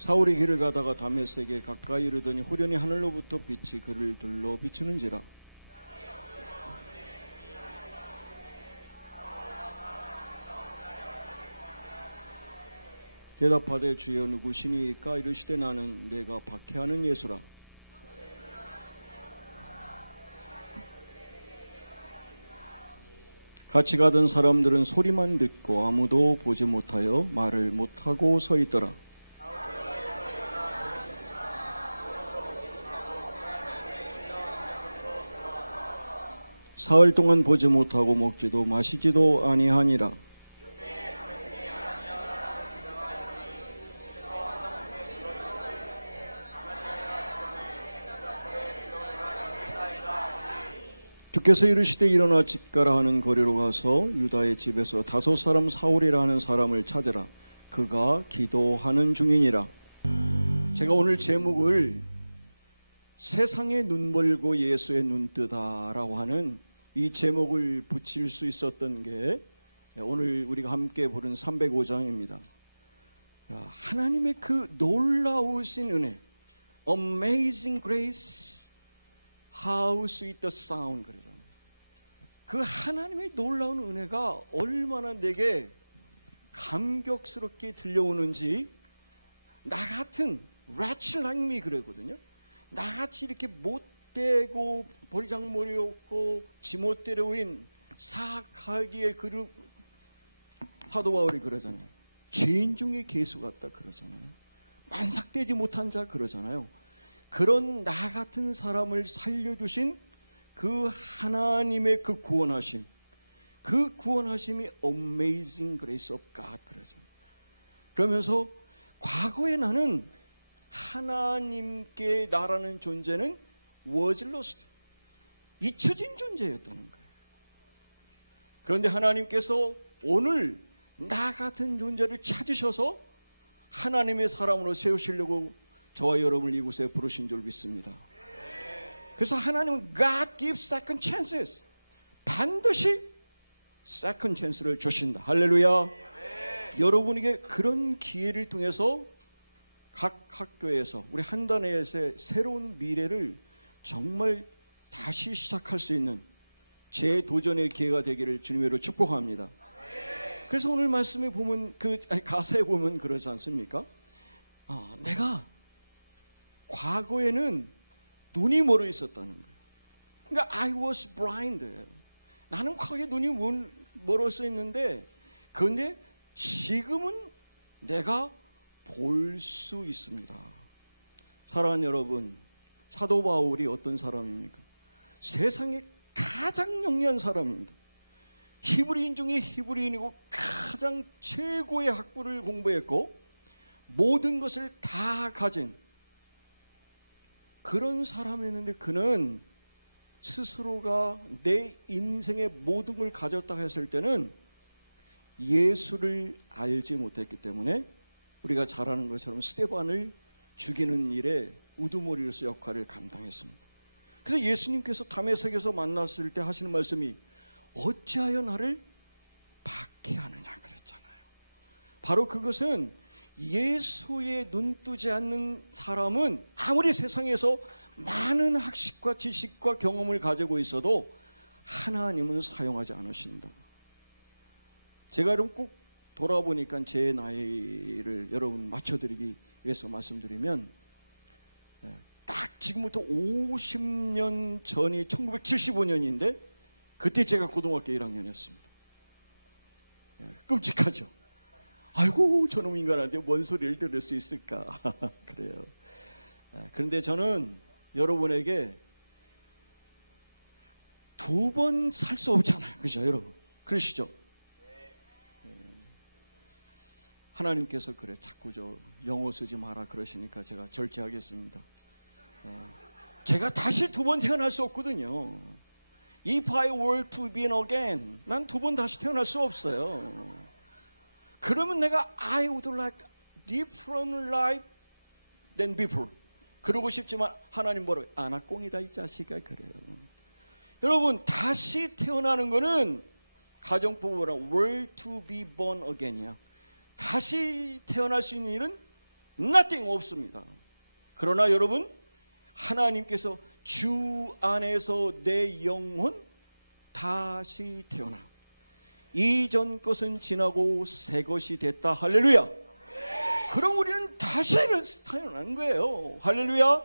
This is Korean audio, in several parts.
사울이 길을 가다가 다메섹에 가까이 이르더니 후련히 하늘로부터 빛이 그를 둘러 비추는지라. 대답하되 주여 누구시니까? 이르시되 나는 내가 박해하는 예수라. 같이 가던 사람들은 소리만 듣고 아무도 보지 못하여 말을 못하고 서 있더라. 사흘 동안 보지 못하고 먹지도 마시지도 아니하니라. 주께서 이르시되 일어나 집 가라 하는 거리로 가서 유다의 집에서 다섯 사람 사울이라 하는 사람을 찾으라. 그가 기도하는 중이니라. 제가 오늘 제목을 세상에 눈 멀고 예수의 눈 뜨다라고 하는 이 제목을 붙일 수 있었던 게 오늘 우리가 함께 부른 305장입니다. 하나님의 그 놀라우신 은혜, Amazing Grace, How Sweet the Sound 그러잖아요. 그 하나님의 놀라운 은혜가 얼마나 내게 감격스럽게 들려오는지, 나 같은 wretch like me 그러거든요. 나같이 이렇게 못되고 버리장머리 없고 지못대로인 사악하기에 사도 바울이 그러잖아요. 죄인 중에 괴수 같다 그러잖아요. 만삭되지 못한 자 그러잖아요. 그런 나 같은 사람을 살려주신 그 하나님의 그 구원하심, 그 구원하심이 Amazing Grace of God 그러잖아요. 그러면서 과거에 나는 하나님께 나라는 존재는 was lost, 잊혀진 존재였다는 거예요. 그런데 하나님께서 오늘 나 같은 존재를 찾으셔서 하나님의 사람으로 세우시려고 저와 여러분을 이곳에 부르신 줄 믿습니다. 그래서 하나님은 God gives second chances, 반드시 second chance를 주신다. 할렐루야. 여러분에게 그런 기회를 통해서 각 학교에서 우리 한단에서의 새로운 미래를 정말 다시 시작할 수 있는 재도전의 기회가 되기를 주님으로 축복합니다. 그래서 오늘 말씀에 보면 가사에 보면 그러지 않습니까? 내가 과거에는 눈이 멀어 있었다는 거예요. 그러니까 I was blind. 나는 과거에 눈이 멀어서 있는데, 그런데 지금은 내가 볼 수 있습니다. 사랑하는 여러분, 사도 바울이 어떤 사람입니까? 세상에 가장 영리한 사람입니다. 히브리인 중에 히브리인이고 가장 최고의 학부를 공부했고 모든 것을 다 가진 그런 사람이었는데, 그는 스스로가 내 인생의 모든 걸 가졌다고 했을 때는 예수를 알지 못했기 때문에 우리가 잘 아는 것처럼 스데반을 죽이는 일에 우두머리로서 역할을 감당했습니다. 그래서 예수님께서 다메섹에서 만났을 때 하시는 말씀이 어찌하여 나를 박해하느냐 그랬잖아요. 바로 그것은 예수의 눈뜨지 않는 사람은 아무리 세상에서 많은 학식과 지식과 경험을 가지고 있어도 하나님은 사용하지 않으신다. 제가 여러분 꼭 돌아보니까 제 나이를 여러분 맞춰드리기 위해서 말씀드리면, 딱 지금부터 50년 전이 1975년인데 그때 제가 고등학교 1학년이었습니다. 끔찍하죠. 아이고 저놈 인간한테 뭔 소리를 들을 수 있을까. 그래요. 그런데 저는 여러분에게 두 번 살 수 없잖아요. 그죠 여러분? 그러시죠? 하나님께서 그래 자꾸 저 영어 쓰지 마라 그러시니까 제가 절제하겠습니다. 제가 다시 두 번 태어날 수 없거든요. If I were to be again, 난 두 번 다시 태어날 수 없어요. 그러면 내가 I would like different life than before. 그러고 싶지만 하나님 뭐라고? 아나꽁이다 이 자식아 그래요. 여러분 다시 태어나는 거는 가정법으로 were to be born again이야. 다시 태어날 수 있는 일은 nothing 없습니다. 그러나 여러분, 하나님께서 주 안에서 내 영혼 다시 태어나 이전 것은 지나고 새 것이 됐다. 할렐루야. 그럼 우리는 다시 태어난 거예요. 할렐루야.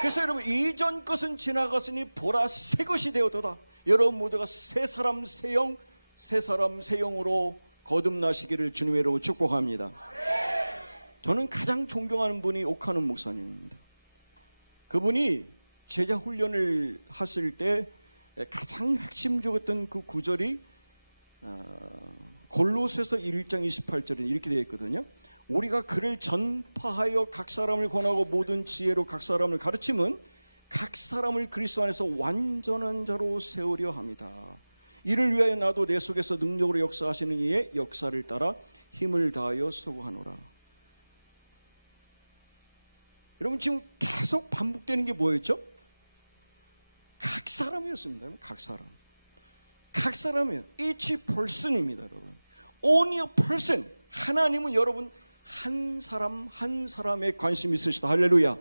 그래서 여러분, 이전 것은 지나갔으니 보라 새 것이 되었도다. 여러분 모두가 새 사람 새 영, 새 사람 새 영으로 거듭나시기를 주님의 이름으로 축복합니다. 저는 가장 존경하는 분이 옥하는 목사님입니다. 그분이 제자 훈련을 하실 때 가장 핵심적이었던 그 구절이 골로새서 1장 28절에 이렇게 되어 있거든요. 우리가 그를 전파하여 각 사람을 권하고 모든 지혜로 각 사람을 가르침은 각 사람을 그리스도 안에서 완전한 자로 세우려 합니다. 이를 위하여 나도 내 속에서 능력으로 역사하시는 이의 역사를 따라 힘을 다하여 수고하노라. 여러분, 지금 계속 반복되는 게 뭐였죠? 각 사람이었습니다. 각 사람. 각 사람이에요. each person입니다, 여러분. Only a person. 하나님은 여러분 한 사람 한 사람에 관심이 있으시다. 할렐루야.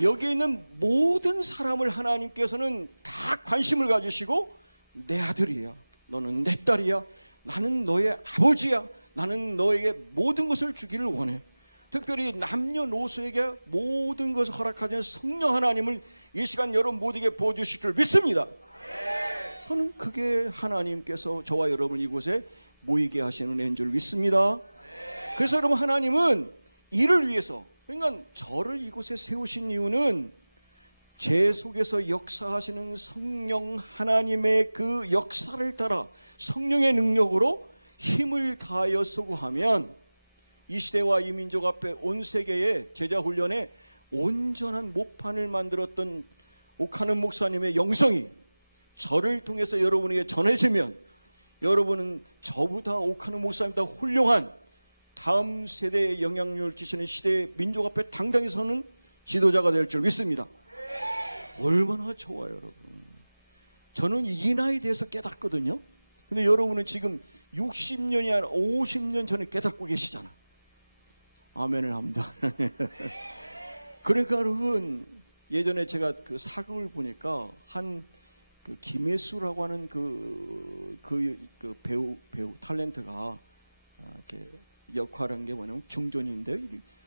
여기 있는 모든 사람을 하나님께서는 다 관심을 가지시고, 내 아들이야, 너는 내 딸이야, 나는 너의 아버지야, 나는 너에게 모든 것을 주기를 원해. 특별히 남녀노소에게 모든 것을 허락하시는 성령 하나님을 이 시간 여러분 모두에게 보여주실 줄 믿습니다. 저는 그게 하나님께서 저와 여러분 이곳에 모이게 하시는 은혜인 줄 믿습니다. 그래서 여러분, 하나님은 이를 위해서, 그러니까 저를 이곳에 세우신 이유는 제 속에서 역사하시는 성령 하나님의 그 역사를 따라 성령의 능력으로 힘을 다하여 수고하면 이 시대와 이 민족 앞에 온 세계의 제자 훈련에 온전한 모판을 만들었던 옥하는 목사님의 영성이 저를 통해서 여러분에게 전해지면, 여러분은 저보다 옥하는 목사님보다 훌륭한 다음 세대의 영향력을 끼치는 시대의 민족 앞에 당당히 서는 지도자가 될 줄 믿습니다. 얼마나 좋아요, 여러분. 저는 이 나이에 대해서 깨닫거든요. 근데 여러분은 지금 60년이 아니라 50년 전에 깨닫고 계시잖아. 아멘을 합니다. 그러니까 여러분, 예전에 제가 그 사극을 보니까 한 그 김혜수라고 하는 그 배우 탤런트가 이렇게 역할한 게 뭐냐면 중전인데,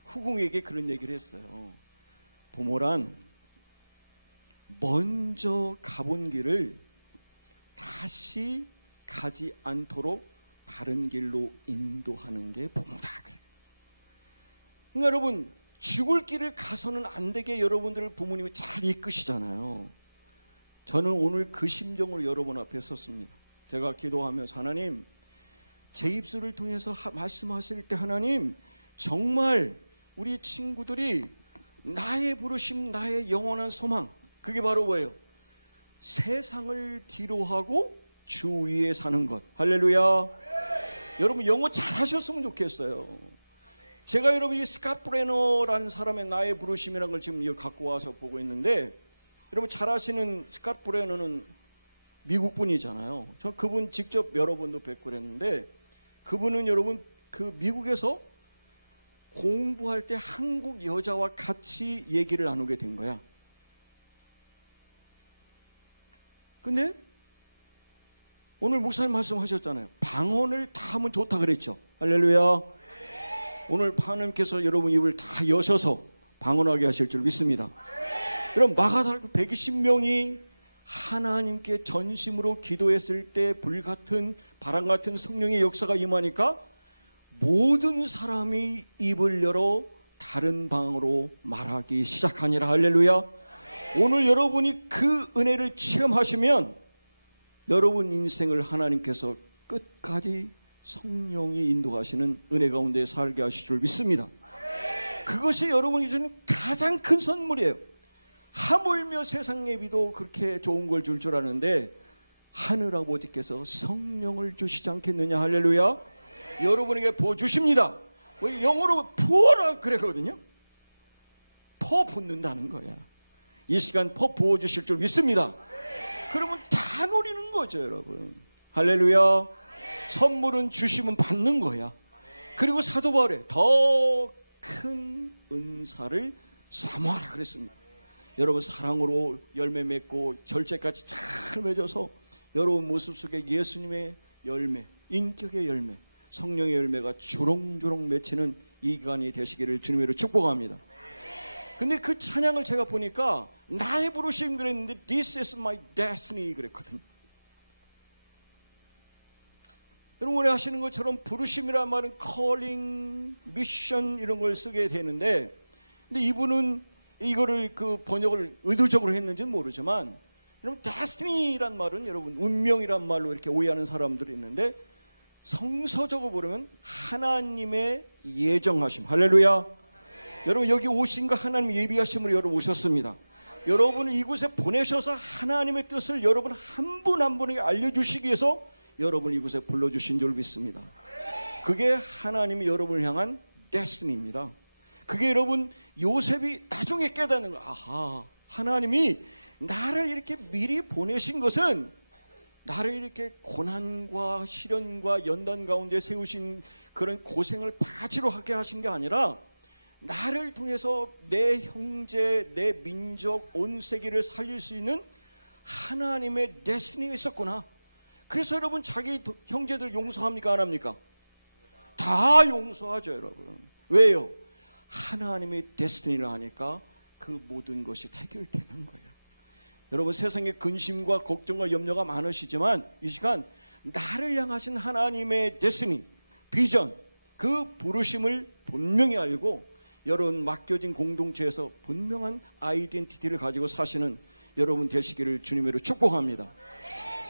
후궁에게 그런 얘기를 했어요. 부모란 먼저 가본 길을 다시 가지 않도록 다른 길로 인도하는 게 부모다. 그러니까 여러분, 죽을 길을 가서는 안 되게 여러분들을 부모님이 잘 이끄시잖아요. 저는 오늘 그 심정으로 여러분 앞에 섰습니다. 제가 기도하면서, 하나님, 제 입술을 통해서 말씀하실 때 하나님, 정말 우리 친구들이 나의 부르심, 나의 영원한 소망, 그게 바로 뭐예요? 세상을 뒤로하고 주 위에 사는 것. 할렐루야. 여러분 영어 잘하셨으면 좋겠어요. 제가 여러분 이 스캇 브레너라는 사람의 나의 부르심이라는 걸 지금 이거 갖고 와서 보고 있는데, 여러분 잘 아시는 스캇 브레너는 미국 분이잖아요. 저 그분 직접 여러 번도 뵙고 그랬는데, 그분은 여러분 그 미국에서 공부할 때 한국 여자와 같이 얘기를 나누게 된 거야. 근데 오늘 목사님 말씀하셨잖아요. 방언을 다 하면 좋다 그랬죠. 할렐루야. 오늘 하나님께서 여러분 입을 다 여셔서 방언하게 하실 줄 믿습니다. 여러분 마가다락방 120명이 하나님께 전심으로 기도했을 때 불같은 바람 같은 성령의 역사가 임하니까 모든 사람이 입을 열어 다른 방으로 말하기 시작하니라. 할렐루야. 오늘 여러분이 그 은혜를 체험하시면 여러분 인생을 하나님께서 끝까지 성령이 인도하시는 은혜 가운데 살게 하실 줄 믿습니다. 그것이 여러분이 주는 가장 큰 선물이에요. 하물며 세상 예비도 그렇게 좋은 걸 줄 줄 아는데 하늘 아버지께서 성령을 주시지 않겠느냐. 할렐루야. 여러분에게 부어주십니다. 영어로 부어라 그랬거든요. 퍼 붓는다는 거야. 이 시간 퍼 부어주실 줄 믿습니다. 그러면 다 누리는 거죠, 여러분. 할렐루야. 선물은 주시면 받는 거야. 그리고 사도 바울에 더 큰 은사를 사모하라 그랬습니다. 여러분 사랑으로 열매 맺고 절제까지 잘 맺어서 여러분 모습 속에 예수님의 열매, 인격의 열매, 성령의 열매가 주렁주렁 맺히는 이 기간이 되시기를 주님으로 축복합니다. 근데 그 찬양을 제가 보니까 나의 부르심 그랬는데 This is my destiny 그랬거든요. 여러분 오래 하시는 것처럼 부르심이란 말은 calling, mission 이런 걸 쓰게 되는데, 근데 이분은 이거를 그 번역을 의도적으로 했는지는 모르지만, 여러분 destiny란 말은 여러분 운명이란 말로 이렇게 오해하는 사람들이 있는데, 성서적으로 보면 하나님의 예정하심. 할렐루야. 여러분 여기 오신 거 하나님 예비하심으로 여러분 오셨습니다. 여러분을 이곳에 보내셔서 하나님의 뜻을 여러분 한 분 한 분에게 알려주시기 위해서 여러분을 이곳에 불러주신 줄 믿습니다. 그게 하나님이 여러분을 향한 데스티니입니다. 그게 여러분 요셉이 나중에 깨닫는 거. 아하, 하나님이 나를 이렇게 미리 보내신 것은 나를 이렇게 고난과 시련과 연단 가운데 세우신 그런 고생을 바지로 하게 하신 게 아니라 나를 통해서 내 형제, 내 민족, 온 세계를 살릴 수 있는 하나님의 데스티니가 있었구나. 그래서 여러분 자기 형제들 용서합니까? 안 합니까? 다 용서하죠 여러분. 왜요? 하나님의 데스티니를 하니까 그 모든 것이 해결되는 거예요. 여러분 세상에 근심과 걱정과 염려가 많으시지만 이 시간 나를 향하신 하나님의 데스티니, 비전, 그 부르심을 분명히 알고 여러분 맡겨진 공동체에서 분명한 아이덴티티를 가지고 사시는 여러분 되시기를 주님으로 축복합니다.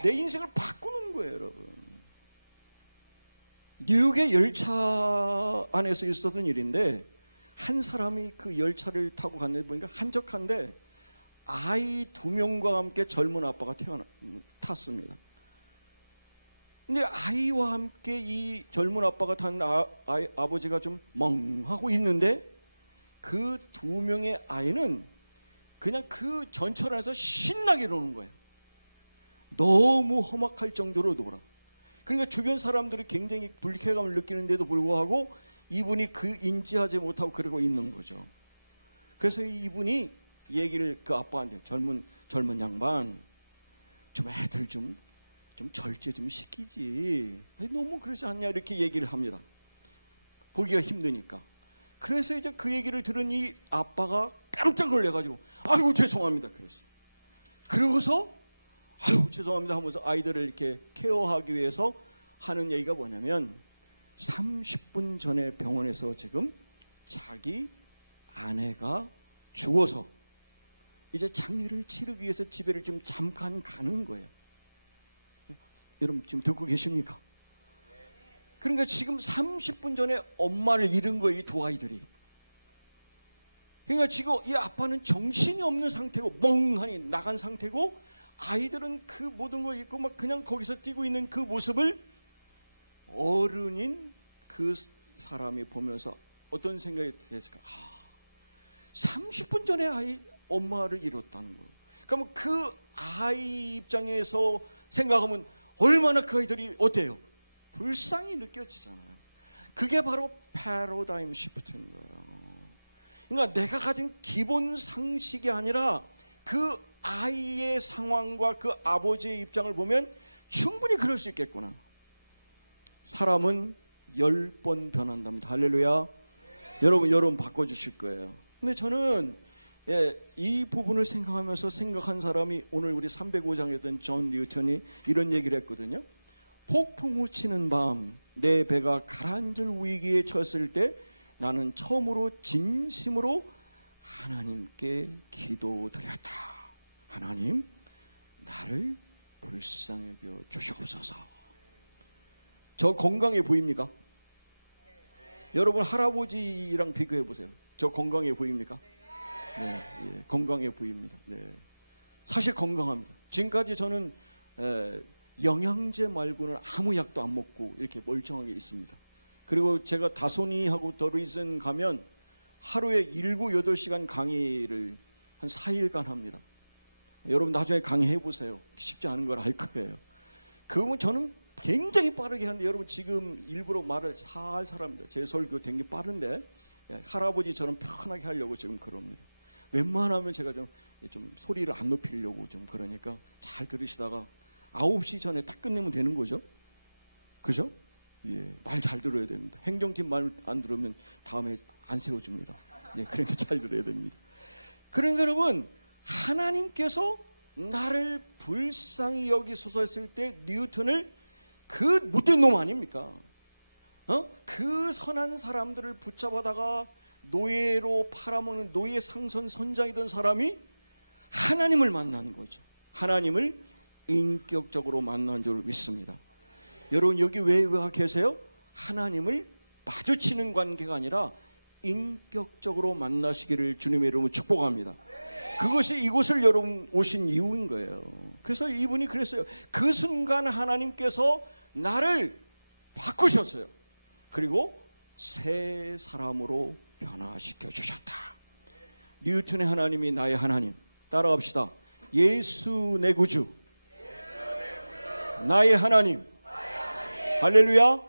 내 인생을 바꾸는 거예요 여러분. 뉴욕의 열차 안에서 있었던 일인데 한 사람이 그 열차를 타고 갔는데 보니까 한적한데 아이 2명과 함께 젊은 아빠가 탔습니다. 근데 아이와 함께 이 젊은 아빠가 탄 아버지가 좀 멍하고 있는데 그 2명의 아이는 그냥 그 전철 안에서 신나게 노는 거예요. 너무 험악할 정도로 놀아. 그러니까 주변 사람들이 굉장히 불쾌감을 느끼는데도 불구하고 이분이 그 인지하지 못하고 그러고 있는 거죠. 그래서 이분이 얘기를 그 아빠한테 젊은 양반 좀 애들 좀 절제 좀 시키지. 너무 그러지 않냐 이렇게 얘기를 합니다. 보기가 힘드니까. 그래서 이제 그 얘기를 들은 이 아빠가 깜짝 놀래가지고 아이고 죄송합니다 그랬어요. 그러고서 아이고 죄송합니다 하면서 아이들을 이렇게 케어하기 위해서 하는 얘기가 뭐냐면 30분 전에 병원에서 지금 자기 아내가 죽어서 이제 장례를 치르기 위해서 집에를 좀 잠깐 가는 거예요. 여러분 지금 듣고 계십니까? 그러니까 지금 30분 전에 엄마를 잃은 거예요, 이 2 아이들이. 그러니까 지금 이 아빠는 정신이 없는 상태고 멍하니 나간 상태고 아이들은 그 모든 걸 잊고 막 그냥 거기서 뛰고 있는 그 모습을 어른인 그 사람이 보면서 어떤 생각이 됐을까? 30분 전에 엄마를 잃었다는 거예요. 그러면 그 아이 입장에서 생각하면 얼마나 그 아이들이 어때요? 불쌍히 느껴지잖아요. 그게 바로 패러다임 시프트인 거예요. 그러니까 내가 가진 기본 상식이 아니라 그 아이의 상황과 그 아버지의 입장을 보면 충분히 그럴 수 있겠구나. 사람은 10번 변한답니다. 할렐루야. 여러분 바꿔주실 거예요. 근데 저는 이 부분을 생각하면서 생각한 사람이 오늘 우리 305장에 했던 존 뉴턴이 이런 얘기를 했거든요. 폭풍 우치는 밤 내 배가 가라앉을 위기에 처했을 때 나는 처음으로 진심으로 하나님께 기도드렸다. 하나님 나를 불쌍히 여겨 주시옵소서. 저 건강해 보입니까? 여러분 할아버지랑 비교해 보세요. 저 건강해 보입니까? 네, 예, 건강해 보입니다. 네, 사실 건강합니다. 지금까지 저는 영양제 말고는 아무 약도 안 먹고 이렇게 멀쩡하게 있습니다. 그리고 제가 다소니하고 더 리즌 가면 하루에 7, 8시간 강의를 한 4일간 합니다. 여러분 나중에 강의해 보세요. 쉽지 않은 걸 알 거예요. 그러면 저는 굉장히 빠르게 하는데 여러분 지금 일부러 말을 살살 합니다. 제 설교 되게 빠른데 할아버지처럼 편하게 하려고 지금 그럽니다. 웬만하면 제가 좀 소리를 안 높이려고 좀 그러니까 잘 들으시다가 9시 전에 딱 끝내면 되는 거죠. 그죠? 예, 말 잘 들어야 됩니다. 행정팀 말 안 들으면 다음에 안 세워줍니다. 예, 그러니까 잘 들어야 됩니다. 그러니까 여러분, 하나님께서 나를 불쌍히 여기소서 했을 때 뉴턴을 그 못된 놈 아닙니까? 그 선한 사람들을 붙잡아다가 노예로 팔아먹는 노예 상선 선장이던 사람이 하나님을 만난 거죠. 하나님을 인격적으로 만난 줄 믿습니다. 여러분 여기 왜 계세요? 하나님을 마주치는 관계가 아니라 인격적으로 만나시기를 주님의 이름으로 축복합니다. 그것이 이곳을 여러분 오신 이유인 거예요. 그래서 이분이 그랬어요. 그 순간 하나님께서 나를 바꾸셨어요. 그리고 새 사람으로 변화시켜 주셨다. 뉴턴의 하나님이 나의 하나님. 따라갑시다. 예수 내 구주, 나의 하나님. 할렐루야.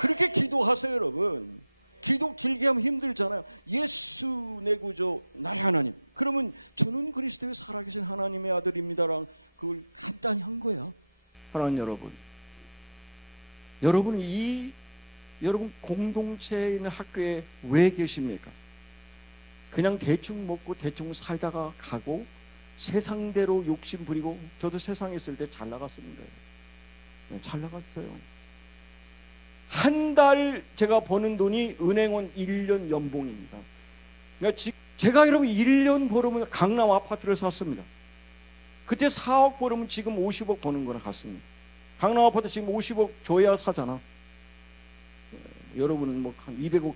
그렇게 기도하세요 여러분. 기도 길게 하면 힘들잖아요. 예수 내 구주 나의 하나님. 그러면 주는 그리스도의 살아계신 하나님의 아들입니다랑 그걸 간단히 한 거야. 사랑하는 여러분, 여러분 공동체에 있는 학교에 왜 계십니까? 그냥 대충 먹고 대충 살다가 가고 세상대로 욕심 부리고. 저도 세상에 있을 때 잘 나갔습니다. 잘 나갔어요. 한 달 제가 버는 돈이 은행원 1년 연봉입니다. 그러니까 제가 여러분 1년 벌으면 강남 아파트를 샀습니다. 그때 4억 벌으면 지금 50억 버는 거랑 같습니다. 강남 아파트 지금 50억 줘야 사잖아. 여러분은 뭐 한 200억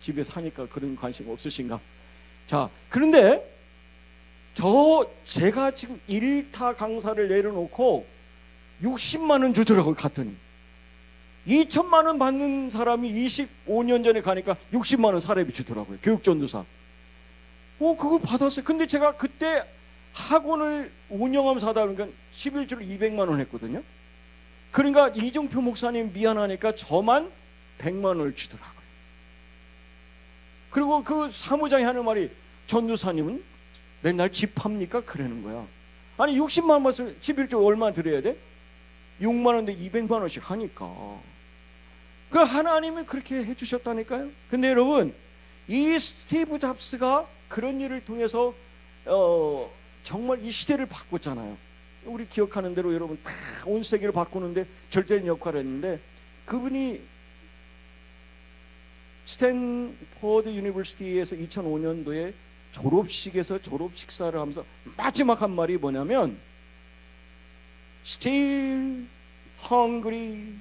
집에 사니까 그런 관심 없으신가? 자, 그런데 제가 지금 1타 강사를 내려놓고 60만 원 주더라고요. 갔더니 2천만 원 받는 사람이 25년 전에 가니까 60만 원 사례비 주더라고요. 교육전도사. 그걸 받았어요. 근데 제가 그때 학원을 운영하면서 하다 보니까 11주를 200만 원 했거든요. 그러니까 이종표 목사님 미안하니까 저만 100만 원을 주더라고요. 그리고 그 사무장이 하는 말이, 전도사님은 맨날 집 팝니까? 그러는 거야. 아니 60만 원 받으면 11주 얼마 드려야 돼? 6만 원인데 200만 원씩 하니까. 그 하나님이 그렇게 해주셨다니까요. 근데 여러분, 이 스티브 잡스가 그런 일을 통해서 정말 이 시대를 바꿨잖아요. 우리 기억하는 대로 여러분 다 온 세계를 바꾸는데 절대적인 역할을 했는데, 그분이 스탠퍼드 유니버시티에서 2005년도에 졸업식에서 졸업 식사를 하면서 마지막 한 말이 뭐냐면 Still hungry,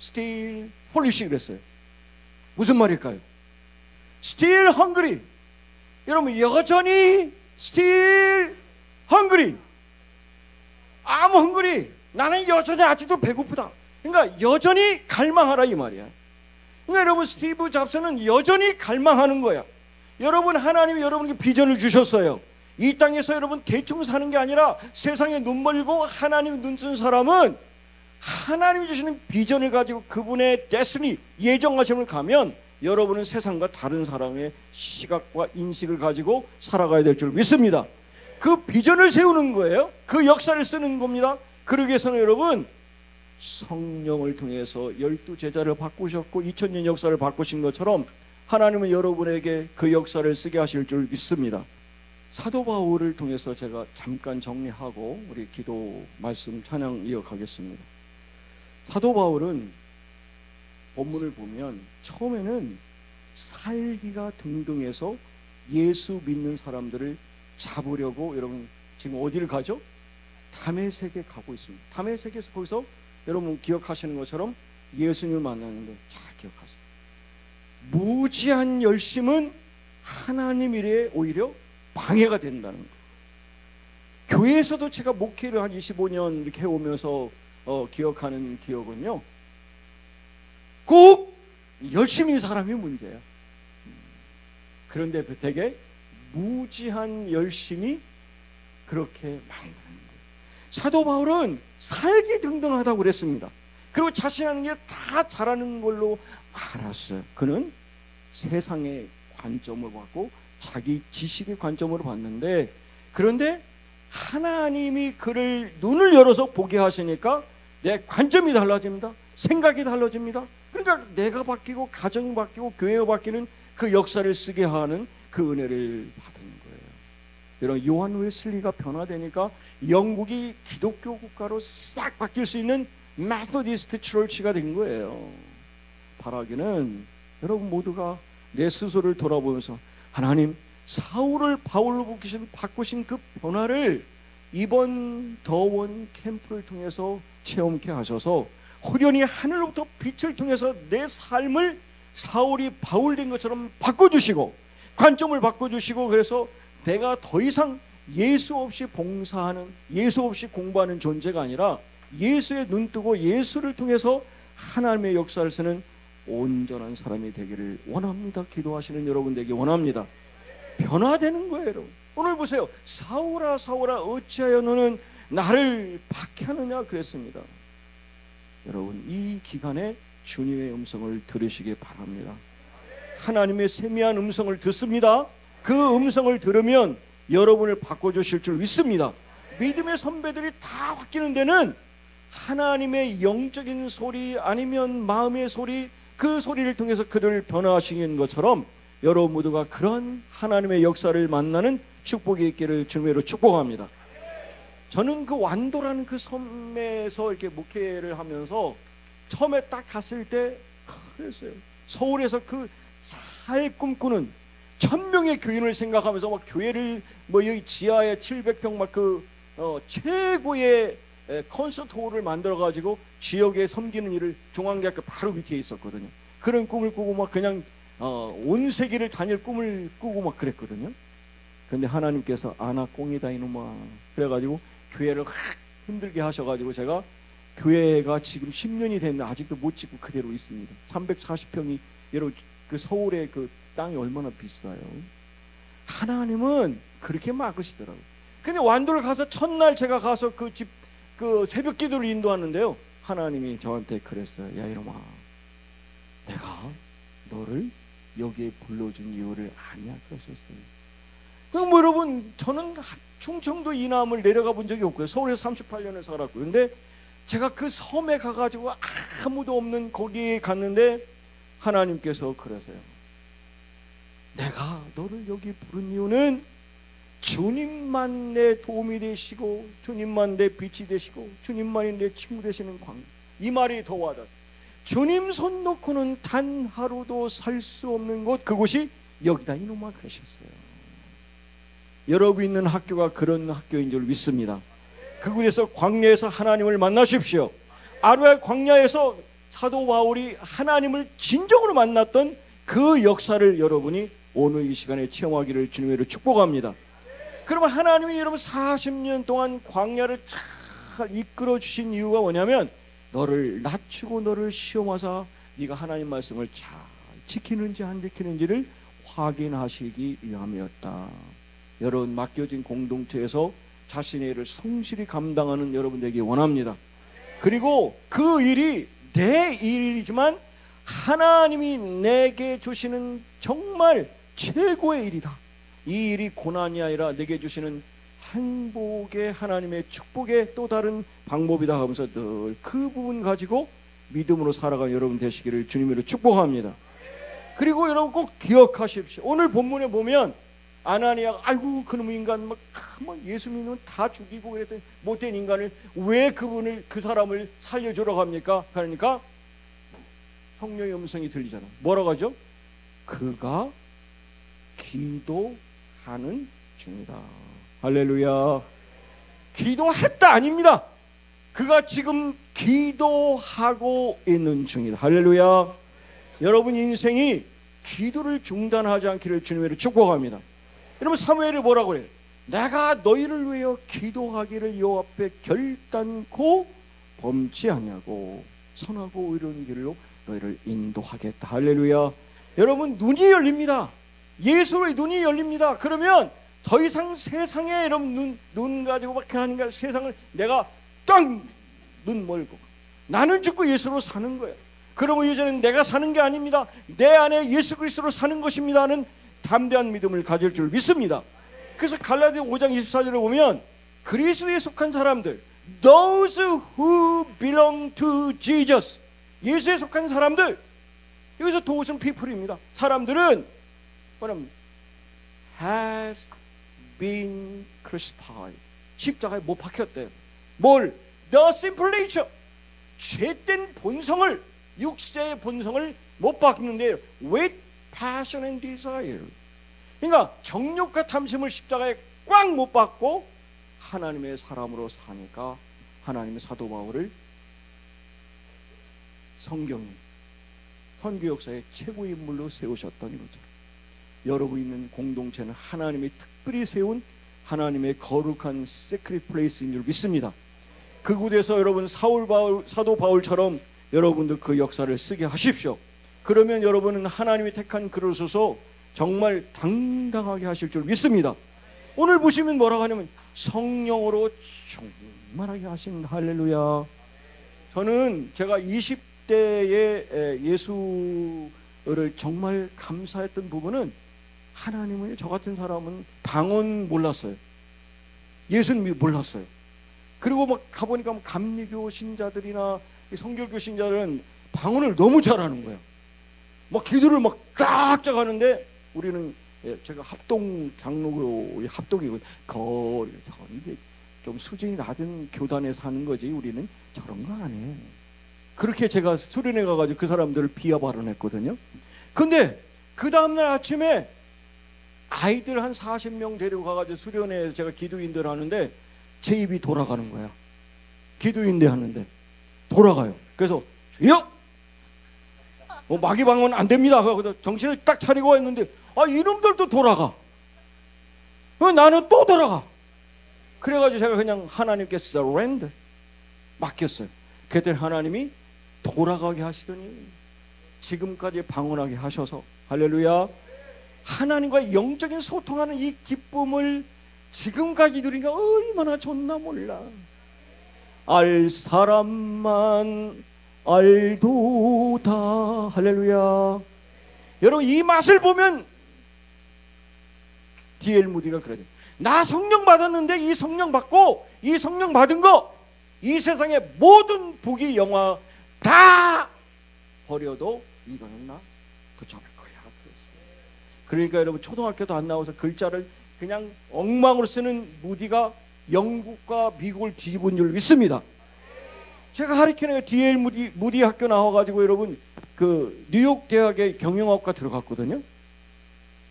still foolish 그랬어요. 무슨 말일까요? Still hungry. 여러분 여전히 still hungry. I'm hungry. 나는 여전히 아직도 배고프다. 그러니까 여전히 갈망하라 이 말이야. 그러니까 여러분 스티브 잡스는 여전히 갈망하는 거야. 여러분 하나님이 여러분에게 비전을 주셨어요. 이 땅에서 여러분 대충 사는 게 아니라 세상에 눈 멀고 하나님 눈 뜬 사람은 하나님이 주시는 비전을 가지고 그분의 데스니 예정하심을 가면 여러분은 세상과 다른 사람의 시각과 인식을 가지고 살아가야 될 줄 믿습니다. 그 비전을 세우는 거예요. 그 역사를 쓰는 겁니다. 그러기 위해서는 여러분 성령을 통해서 12제자를 바꾸셨고 2000년 역사를 바꾸신 것처럼 하나님은 여러분에게 그 역사를 쓰게 하실 줄 믿습니다. 사도 바울을 통해서 제가 잠깐 정리하고 우리 기도 말씀 찬양 이어가겠습니다. 사도 바울은 본문을 보면 처음에는 살기가 등등해서 예수 믿는 사람들을 잡으려고 여러분 지금 어디를 가죠? 다메섹에 가고 있습니다. 다메섹에서 거기서 여러분 기억하시는 것처럼 예수님을 만나는데 잘 기억하세요. 무지한 열심은 하나님 일에 오히려 방해가 된다는 거예요. 교회에서도 제가 목회를 한 25년 이렇게 해오면서 기억하는 기억은요, 꼭 열심히 사람이 문제야. 그런데 되게 무지한 열심이 그렇게 만드는 거예요. 사도 바울은 살기 등등하다고 그랬습니다. 그리고 자신하는 게 다 잘하는 걸로 알았어요. 그는 세상에 관점을 봤고 자기 지식의 관점으로 봤는데, 그런데 하나님이 그를 눈을 열어서 보게 하시니까 내 관점이 달라집니다. 생각이 달라집니다. 그러니까 내가 바뀌고 가정이 바뀌고 교회가 바뀌는 그 역사를 쓰게 하는 그 은혜를 받은 거예요. 여러분, 요한 웨슬리가 변화되니까 영국이 기독교 국가로 싹 바뀔 수 있는 메소디스트 처치가 된 거예요. 바라기는 여러분 모두가 내 스스로를 돌아보면서 하나님, 사울을 바울로 바꾸신 그 변화를 이번 더원 캠프를 통해서 체험케 하셔서 호련히 하늘로부터 빛을 통해서 내 삶을 사울이 바울 된 것처럼 바꿔주시고 관점을 바꿔주시고, 그래서 내가 더 이상 예수 없이 봉사하는, 예수 없이 공부하는 존재가 아니라 예수의 눈 뜨고 예수를 통해서 하나님의 역사를 쓰는 온전한 사람이 되기를 원합니다. 기도하시는 여러분 되기 원합니다. 변화되는 거예요, 여러분. 오늘 보세요. 사울아 사울아 어찌하여 너는 나를 박해하느냐 그랬습니다. 여러분, 이 기간에 주님의 음성을 들으시기 바랍니다. 하나님의 세미한 음성을 듣습니다. 그 음성을 들으면 여러분을 바꿔주실 줄 믿습니다. 믿음의 선배들이 다 바뀌는 데는 하나님의 영적인 소리 아니면 마음의 소리, 그 소리를 통해서 그들을 변화하시는 것처럼 여러분 모두가 그런 하나님의 역사를 만나는 축복이 있기를 주님으로 축복합니다. 저는 그 완도라는 그 섬에서 이렇게 목회를 하면서 처음에 딱 갔을 때 그랬어요. 서울에서 그 살 꿈꾸는 1000명의 교인을 생각하면서 막 교회를 뭐 여기 지하에 700평 막 그 최고의 콘서트홀을 만들어 가지고 지역에 섬기는 일을 중앙대학교 바로 밑에 있었거든요. 그런 꿈을 꾸고 막 그냥 온 세계를 다닐 꿈을 꾸고 막 그랬거든요. 근데 하나님께서 아나 꽁이다 이놈아 그래가지고 교회를 확 힘들게 하셔가지고 제가 교회가 지금 10년이 됐는데 아직도 못 짓고 그대로 있습니다. 340평이 여러분 그 서울의 그 땅이 얼마나 비싸요. 하나님은 그렇게 막으시더라고요. 근데 완도를 가서 첫날 제가 가서 그 집 그 새벽 기도를 인도하는데요, 하나님이 저한테 그랬어요. 야 이놈아, 내가 너를 여기에 불러준 이유를 아냐 그러셨어요. 그럼 여러분, 저는 충청도 이남을 내려가 본 적이 없고요. 서울에서 38년을 살았고, 근데 제가 그 섬에 가가지고 아무도 없는 거기에 갔는데 하나님께서 그러세요. 내가 너를 여기 부른 이유는 주님만 내 도움이 되시고 주님만 내 빛이 되시고 주님만이 내 친구 되시는 광야. 이 말이 더 와닿아. 주님 손 놓고는 단 하루도 살 수 없는 곳, 그곳이 여기다 이놈아 그러셨어요. 여러분 있는 학교가 그런 학교인 줄 믿습니다. 그곳에서 광야에서 하나님을 만나십시오. 아르바의 광야에서 사도 바울이 하나님을 진정으로 만났던 그 역사를 여러분이 오늘 이 시간에 체험하기를 주님으로 축복합니다. 그러면 하나님이 여러분 40년 동안 광야를 잘 이끌어 주신 이유가 뭐냐면 너를 낮추고 너를 시험하사 네가 하나님 말씀을 잘 지키는지 안 지키는지를 확인하시기 위함이었다. 여러분 맡겨진 공동체에서 자신의 일을 성실히 감당하는 여러분 되기 원합니다. 그리고 그 일이 내 일이지만 하나님이 내게 주시는 정말 최고의 일이다. 이 일이 고난이 아니라 내게 주시는 행복의 하나님의 축복의 또 다른 방법이다 하면서 늘 그 부분 가지고 믿음으로 살아가는 여러분 되시기를 주님으로 축복합니다. 그리고 여러분 꼭 기억하십시오. 오늘 본문에 보면 아나니아가 아이고 그놈 인간 막 예수 믿으면 다 죽이고 그랬더니 못된 인간을 왜 그 사람을 살려주러 갑니까? 그러니까 성령의 음성이 들리잖아. 뭐라고 하죠? 그가 기도하는 중이다. 할렐루야. 기도했다 아닙니다. 그가 지금 기도하고 있는 중이다. 할렐루야. 여러분 인생이 기도를 중단하지 않기를 주님으로 축복합니다. 여러분 사무엘이 뭐라고 그래요? 내가 너희를 위하여 기도하기를 여호와 앞에 결단코 범치 아니하고 선하고 의로운 길로 너희를 인도하겠다. 할렐루야. 여러분 눈이 열립니다. 예수의 눈이 열립니다. 그러면 더 이상 세상에 여러분 눈 가지고 막 하는 세상을 내가 딱 눈 멀고 나는 죽고 예수로 사는 거예요. 그러면 이제는 내가 사는 게 아닙니다. 내 안에 예수 그리스도로 사는 것입니다는 담대한 믿음을 가질 줄 믿습니다. 그래서 갈라디아 5장 24절에 보면 그리스도에 속한 사람들, those who belong to Jesus, 예수에 속한 사람들, 여기서 those people입니다. 사람들은 뭐냐면 has been crucified, 십자가에 못 박혔대요. 뭘? The simple nature, 죄된 본성을, 육체의 본성을 못 박는데 with passion and desire. 그러니까 정욕과 탐심을 십자가에 꽉 못 박고 하나님의 사람으로 사니까 하나님의 사도 바울을 성경이 선교 역사의 최고의 인물로 세우셨던 거죠. 여러분 있는 공동체는 하나님이 특별히 세운 하나님의 거룩한 시크릿 플레이스인 줄 믿습니다. 그곳에서 여러분 사도 바울처럼 여러분도 그 역사를 쓰게 하십시오. 그러면 여러분은 하나님이 택한 그릇으로서 정말 당당하게 하실 줄 믿습니다. 오늘 보시면 뭐라고 하냐면 성령으로 충만하게 하신, 할렐루야. 저는 제가 20대에 예수를 정말 감사했던 부분은 하나님은, 저 같은 사람은 방언 몰랐어요. 예수는 몰랐어요. 그리고 막 가보니까 감리교 신자들이나 성결교 신자들은 방언을 너무 잘하는 거예요. 막 기도를 막 쫙쫙 하는데 우리는, 제가 합동 장로교의 합동이고 이게 좀 수준이 낮은 교단에 사는 거지 우리는 저런 거 안 해. 그렇게 제가 수련회 가가지고 그 사람들을 비하 발언했거든요. 근데 그 다음날 아침에 아이들 한 40명 데리고 가가지고 수련회에 제가 기도인들 하는데 제 입이 돌아가는 거야. 기도인대 하는데 돌아가요. 그래서 주여, 마귀방언 안 됩니다. 그래서 정신을 딱 차리고 했는데 이놈들도 돌아가. 나는 또 돌아가. 그래가지고 제가 그냥 하나님께 surrender, 맡겼어요. 그랬더니 하나님이 돌아가게 하시더니 지금까지 방언하게 하셔서, 할렐루야, 하나님과 영적인 소통하는 이 기쁨을 지금까지 누리니까 얼마나 좋나 몰라. 알 사람만 알도다. 할렐루야. 여러분 이 맛을 보면 D.L. 무디가 그래요. 나 성령 받았는데 이 성령 받고 이 성령 받은 거 이 세상의 모든 부귀 영화 다 버려도 이거는 나 붙잡을 거야. 그러니까 여러분 초등학교도 안 나와서 글자를 그냥 엉망으로 쓰는 무디가 영국과 미국을 뒤집은 줄 믿습니다. 제가 하리케네 D.L. 무디 학교 나와가지고 여러분 그 뉴욕 대학의 경영학과 들어갔거든요.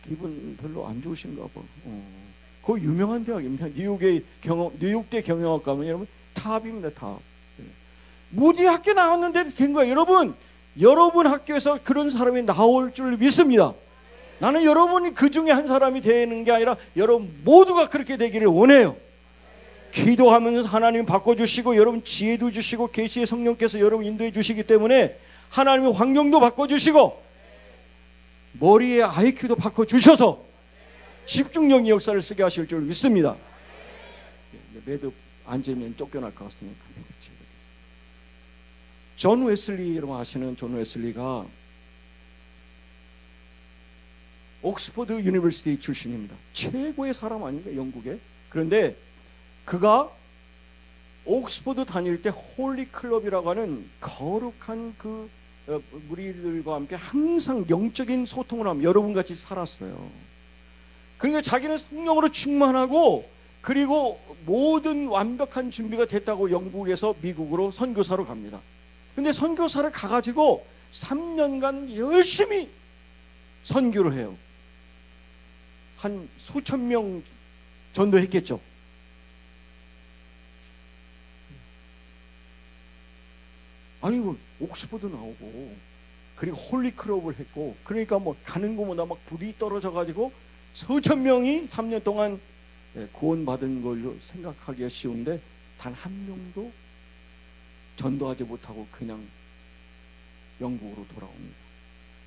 기분 별로 안 좋으신가 봐. 그거 유명한 대학입니다. 뉴욕대 경영학과면 여러분 탑입니다. 탑. 무디 학교 나왔는데 된 거예요. 여러분 학교에서 그런 사람이 나올 줄 믿습니다. 나는 여러분이 그 중에 한 사람이 되는 게 아니라 여러분 모두가 그렇게 되기를 원해요. 기도하면서 하나님 바꿔주시고 여러분 지혜도 주시고 계시의 성령께서 여러분 인도해 주시기 때문에 하나님의 환경도 바꿔주시고 머리의 IQ도 바꿔주셔서 집중력 역사를 쓰게 하실 줄 믿습니다. 매듭 앉으면 쫓겨날 것 같으니까. 존 웨슬리, 여러분 아시는 존 웨슬리가 옥스퍼드 유니버시티 출신입니다. 최고의 사람 아닌가 영국에. 그런데 그가 옥스퍼드 다닐 때 홀리 클럽이라고 하는 거룩한 그 무리들과 함께 항상 영적인 소통을 하며 여러분같이 살았어요. 그러니까 자기는 성령으로 충만하고 그리고 모든 완벽한 준비가 됐다고 영국에서 미국으로 선교사로 갑니다. 근데 선교사를 가가지고 3년간 열심히 선교를 해요. 한 수천 명 전도했겠죠. 아니 옥스퍼드 나오고 그리고 홀리클럽을 했고 그러니까 뭐 가는 곳마다 막 불이 떨어져 가지고 수천 명이 3년 동안 구원받은 걸로 생각하기가 쉬운데 단 한 명도 전도하지 못하고 그냥 영국으로 돌아옵니다.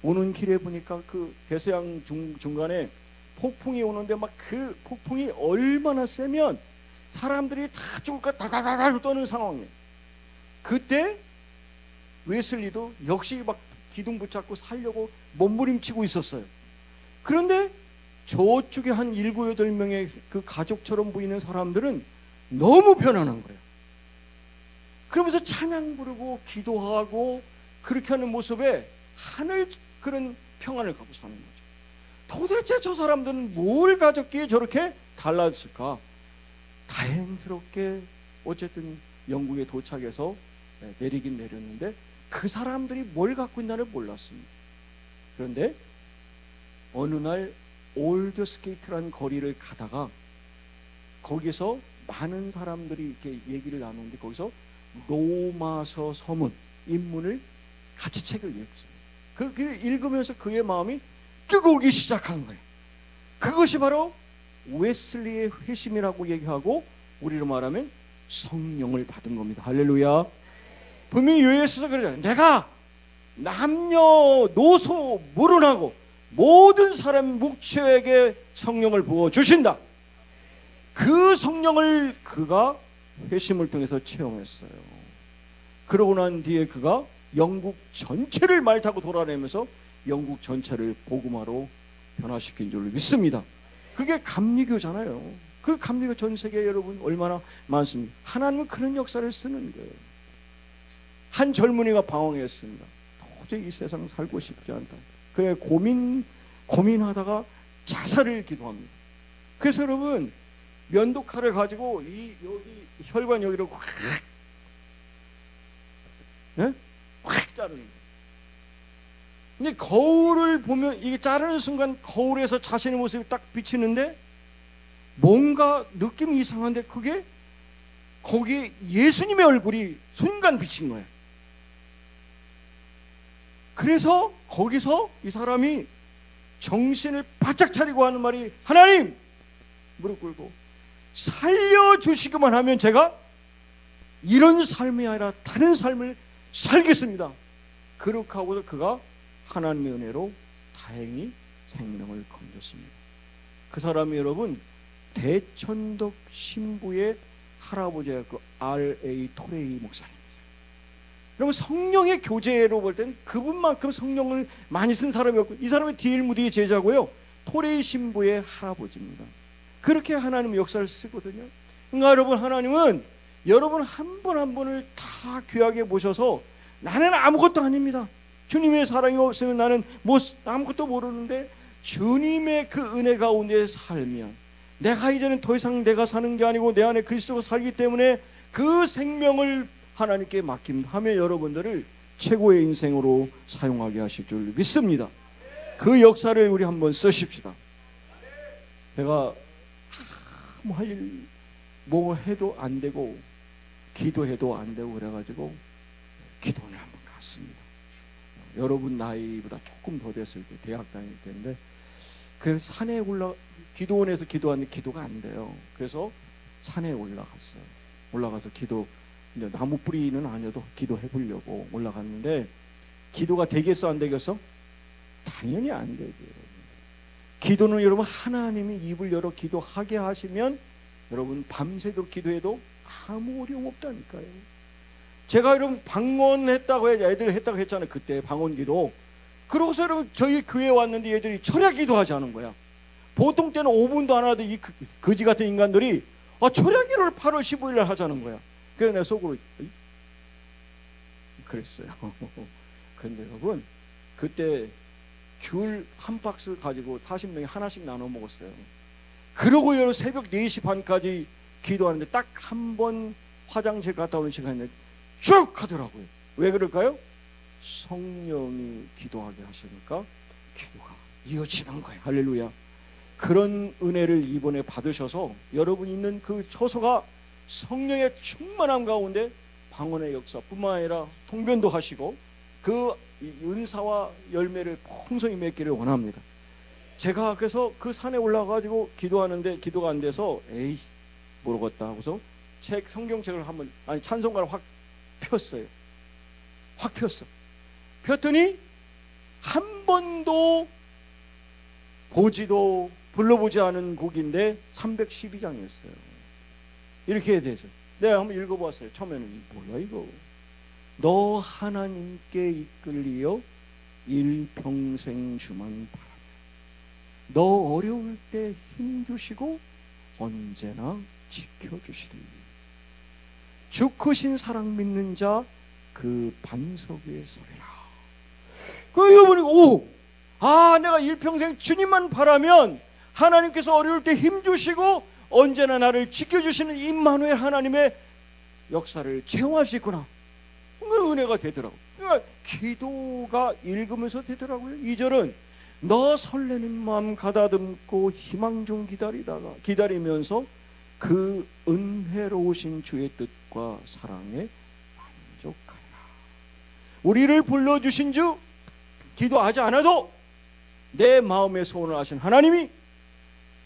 오는 길에 보니까 그 배수양 중간에 폭풍이 오는데 막 그 폭풍이 얼마나 세면 사람들이 다 죽을까 다가가가 떠는 상황이에요. 그때 웨슬리도 역시 막 기둥 붙잡고 살려고 몸부림치고 있었어요. 그런데 저쪽에 한 7, 8명의 그 가족처럼 보이는 사람들은 너무 편안한 거예요. 그러면서 찬양 부르고 기도하고 그렇게 하는 모습에 하늘 그런 평안을 갖고 사는 거죠. 도대체 저 사람들은 뭘 가졌기에 저렇게 달랐을까? 다행스럽게 어쨌든 영국에 도착해서 내리긴 내렸는데 그 사람들이 뭘 갖고 있나를 몰랐습니다. 그런데 어느 날 올드 스케이트라는 거리를 가다가 거기서 많은 사람들이 이렇게 얘기를 나누는데 거기서 로마서 서문 인문을 같이 책을 읽었어요. 그 읽으면서 그의 마음이 뜨거우기 시작한 거예요. 그것이 바로 웨슬리의 회심이라고 얘기하고 우리로 말하면 성령을 받은 겁니다. 할렐루야. 분명히 요엘서에서 그러잖아요. 내가 남녀노소 무론하고 모든 사람 묵체에게 성령을 부어주신다. 그 성령을 그가 회심을 통해서 체험했어요. 그러고 난 뒤에 그가 영국 전체를 말 타고 돌아다니면서 영국 전체를 복음화로 변화시킨 줄 믿습니다. 그게 감리교잖아요. 그 감리교 전 세계에 여러분 얼마나 많습니까? 하나님은 그런 역사를 쓰는 거예요. 한 젊은이가 방황했습니다. 도저히 이 세상 살고 싶지 않다. 그래 고민하다가 자살을 기도합니다. 그래서 여러분 면도칼을 가지고 여기 혈관 여기를 확 자르는 거예요. 근데 거울을 보면 이게 자르는 순간 거울에서 자신의 모습이 딱 비치는데 뭔가 느낌이 이상한데 그게 거기에 예수님의 얼굴이 순간 비친 거예요. 그래서 거기서 이 사람이 정신을 바짝 차리고 하는 말이 하나님! 무릎 꿇고 살려주시기만 하면 제가 이런 삶이 아니라 다른 삶을 살겠습니다. 그렇게 하고도 그가 하나님의 은혜로 다행히 생명을 건졌습니다. 그 사람이 여러분 대천덕 신부의 할아버지가 그 R.A. 토레이 목사님이세요. 여러분 성령의 교제로 볼 때는 그분만큼 성령을 많이 쓴 사람이 없고 이 사람이 D.L. 무디의 제자고요. 토레이 신부의 할아버지입니다. 그렇게 하나님의 역사를 쓰거든요. 그러니까 여러분 하나님은 여러분 한 분 한 분을 다 귀하게 모셔서 나는 아무것도 아닙니다. 주님의 사랑이 없으면 나는 아무것도 모르는데 주님의 그 은혜 가운데 살면 내가 이제는 더 이상 내가 사는 게 아니고 내 안에 그리스도가 살기 때문에 그 생명을 하나님께 맡김하며 여러분들을 최고의 인생으로 사용하게 하실 줄 믿습니다. 그 역사를 우리 한번 쓰십시다. 내가 뭐 해도 안 되고 기도해도 안 되고 그래가지고 기도원을 한번 갔습니다. 여러분 나이보다 조금 더 됐을 때 대학 다닐 때인데 그 산에 기도원에서 기도하는데 기도가 안 돼요. 그래서 산에 올라갔어요. 올라가서 이제 나무 뿌리는 아니어도 기도해 보려고 올라갔는데 기도가 되겠어 안 되겠어? 당연히 안 되죠. 기도는 여러분 하나님이 입을 열어 기도하게 하시면 여러분 밤새도록 기도해도 아무 어려움 없다니까요. 제가 여러분 방언했다고 애들 했다고 했잖아요. 그때 방언기도. 그러고서 여러분 저희 교회에 왔는데 얘들이 철야기도 하지 않은 거야. 보통 때는 5분도 안 하던 이 거지 같은 인간들이 철야기를 8월 15일 날 하자는 거야. 그래서 내 속으로 그랬어요. 근데 여러분 그때 귤 한 박스 가지고 40명이 하나씩 나눠 먹었어요. 그러고 여러분 새벽 4시 반까지 기도하는데 딱 한 번 화장실 갔다 오는 시간에 쭉 하더라고요. 왜 그럴까요? 성령이 기도하게 하시니까 기도가 이어지는 거예요. 할렐루야. 그런 은혜를 이번에 받으셔서 여러분 있는 그 처소가 성령의 충만함 가운데 방언의 역사뿐만 아니라 통변도 하시고 그 은사와 열매를 풍성히 맺기를 원합니다. 제가 그래서 그 산에 올라가가지고 기도하는데 기도가 안 돼서 에이 모르겠다 하고서 성경책을 찬송가를 확 폈어요. 확 폈어. 폈더니 한 번도 보지도 불러보지 않은 곡인데 312장이었어요. 이렇게 해야 되죠. 내가 한번 읽어봤어요. 처음에는 뭐야 이거. 너 하나님께 이끌리어 일평생 주만 바라며 너 어려울 때 힘주시고 언제나 지켜주시리. 주 크신 사랑 믿는 자 그 반석 위에 서리라. 이거 보니까 내가 일평생 주님만 바라면 하나님께서 어려울 때 힘주시고 언제나 나를 지켜주시는 임마누엘 하나님의 역사를 체험할 수 있구나. 은혜가 되더라고요. 그러니까 기도가 읽으면서 되더라고요. 2절은 너 설레는 마음 가다듬고 희망 중 기다리면서 그 은혜로우신 주의 뜻과 사랑에 만족하라. 우리를 불러주신 주, 기도하지 않아도 내 마음의 소원을 하신 하나님이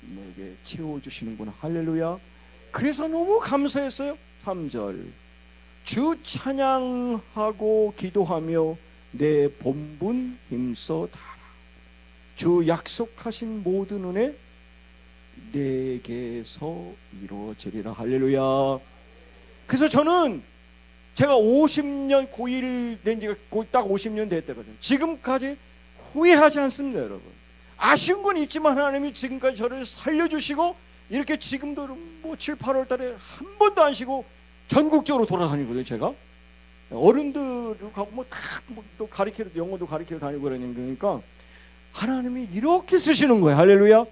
내게 채워주시는구나. 할렐루야. 그래서 너무 감사했어요. 3절 주 찬양하고 기도하며 내 본분 힘써 다하라. 주 약속하신 모든 은혜 내게서 이루어지리라. 할렐루야. 그래서 저는 제가 50년 고1 된 지가 딱 50년 됐거든요. 지금까지 후회하지 않습니다, 여러분. 아쉬운 건 있지만 하나님이 지금까지 저를 살려주시고 이렇게 지금도 7, 8월 달에 한 번도 안 쉬고 전국적으로 돌아다니거든요. 제가 어른들하고 또 가리키러, 영어도 가리키러 다니고 그러니까 하나님이 이렇게 쓰시는 거예요. 할렐루야.